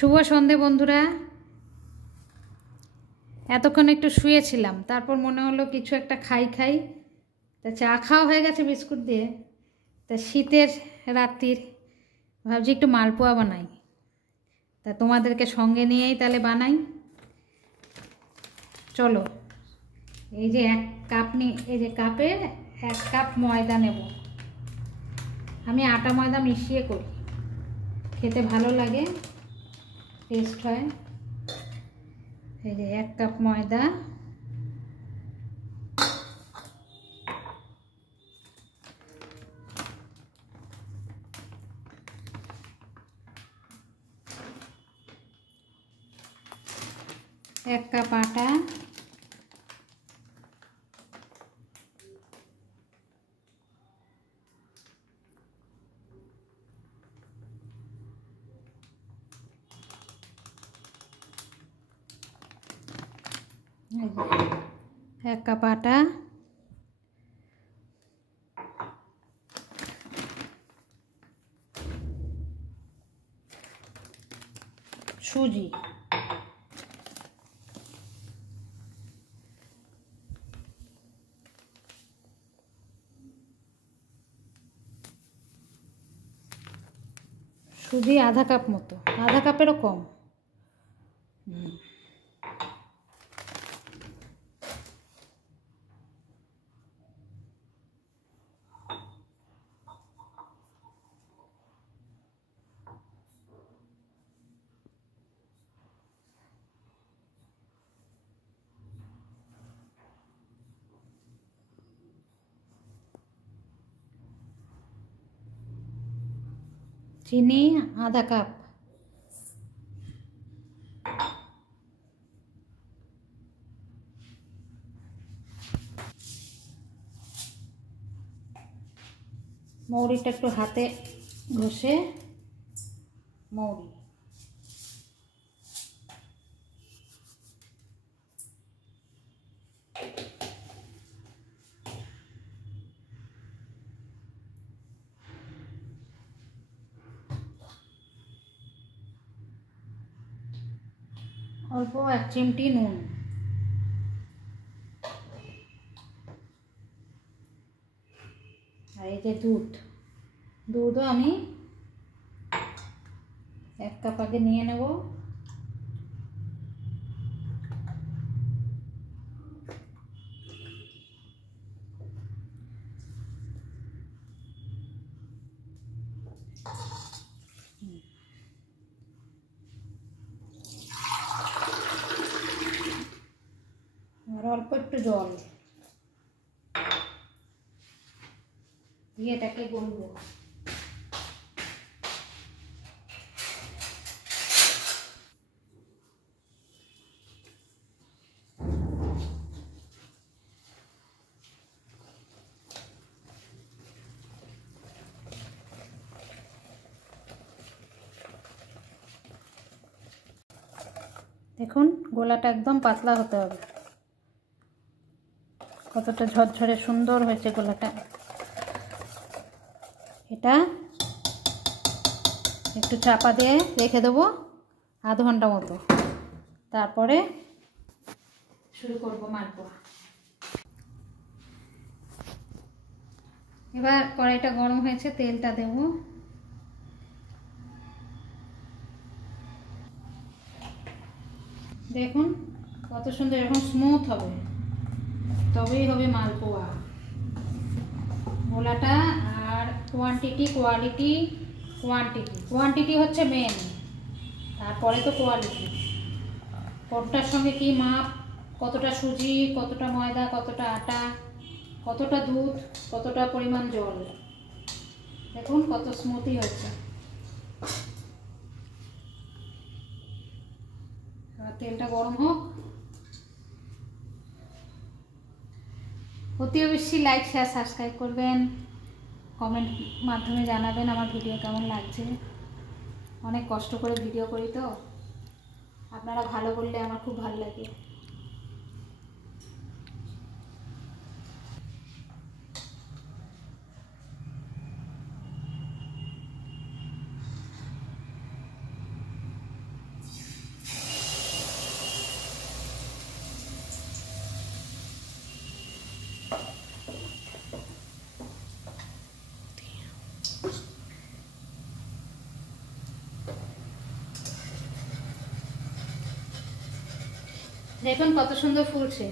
শুভ সন্ধে বন্ধুরা। এতক্ষণ একটু শুয়েছিলাম, তারপর মনে হলো কিছু একটা খাই। তা চা খাওয়া হয়ে গেছে বিস্কুট দিয়ে। তা শীতের রাত্রির ভাবছি একটু মালপোয়া বানাই। তা তোমাদেরকে সঙ্গে নিয়েই তাহলে বানাই। চলো, এই যে কাপের 1 কাপ ময়দা নেব। আমি আটা ময়দা মিশিয়ে করি, খেতে ভালো লাগে, টেস্ট হয়। এই যে 1 কাপ ময়দা, এক কাপ আটা, এক কাপ আটা, সুজি, সুজি আধা কাপ মতো, আধা কাপেরও কম। চিনি আধা কাপ, মৌরিটা একটু হাতে ঘষে মৌরি, অল্প 1 চিমটি নুন, আর এই যে দুধও আমি 1 কাপ আগে নিয়ে নেব। আর অল্প একটু জল দিয়ে এটাকে গলবো। দেখুন গোলাটা একদম পাতলা হতে হবে। কতটা ঝরঝরে সুন্দর হয়েছে গোলাটা। এটা একটু চাপা দিয়ে রেখে দেবো আধ ঘন্টা মতো, তারপরে শুরু করব মালপোয়া। এবার কড়াইটা গরম হয়েছে, তেলটা দেব। দেখুন কত সুন্দর, এরকম স্মুথ হবে, তবেই হবে মালপোয়া। গোলাটা আর কোয়ান্টিটি হচ্ছে মেন, তারপরে তো কোয়ালিটি। কোনটার সঙ্গে কি মাপ, কতটা সুজি, কতটা ময়দা, কতটা আটা, কতটা দুধ, কতটা পরিমাণ জল। দেখুন কত স্মুথি হচ্ছে। তেলটা গরম হোক। অতি অবশ্যই লাইক, শেয়ার, সাবস্ক্রাইব করবেন। কমেন্ট মাধ্যমে জানাবেন আমার ভিডিও কেমন লাগছে। অনেক কষ্ট করে ভিডিও করি, তো আপনারা ভালো বললে আমার খুব ভালো লাগে। দেখুন কত সুন্দর ফুলছে।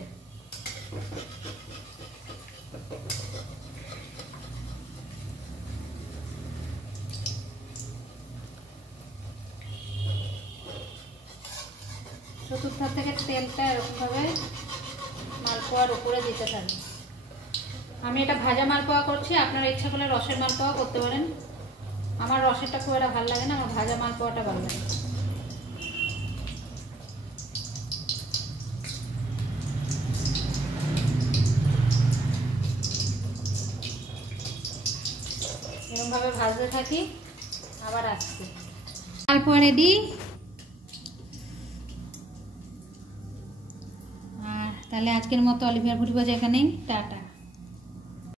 চতুর্থ থেকে তেলটা এরকমভাবে মালপোয়ার উপরে দিতে থাকি। আমি এটা ভাজা মালপোয়া করছি, আপনারা ইচ্ছা করলে রসের মালপোয়া করতে পারেন। আমার রসেরটা খুব একটা ভালো লাগে না, আমার ভাজা মালপোয়াটা ভালো লাগে। এরকমভাবে ভাজতে থাকি, আবার আসছি। মালপোয়া রেডি। আর তাহলে আজকের মতো অলিভিয়ার ভুড়ি ভাজা এখানেই, টাটা।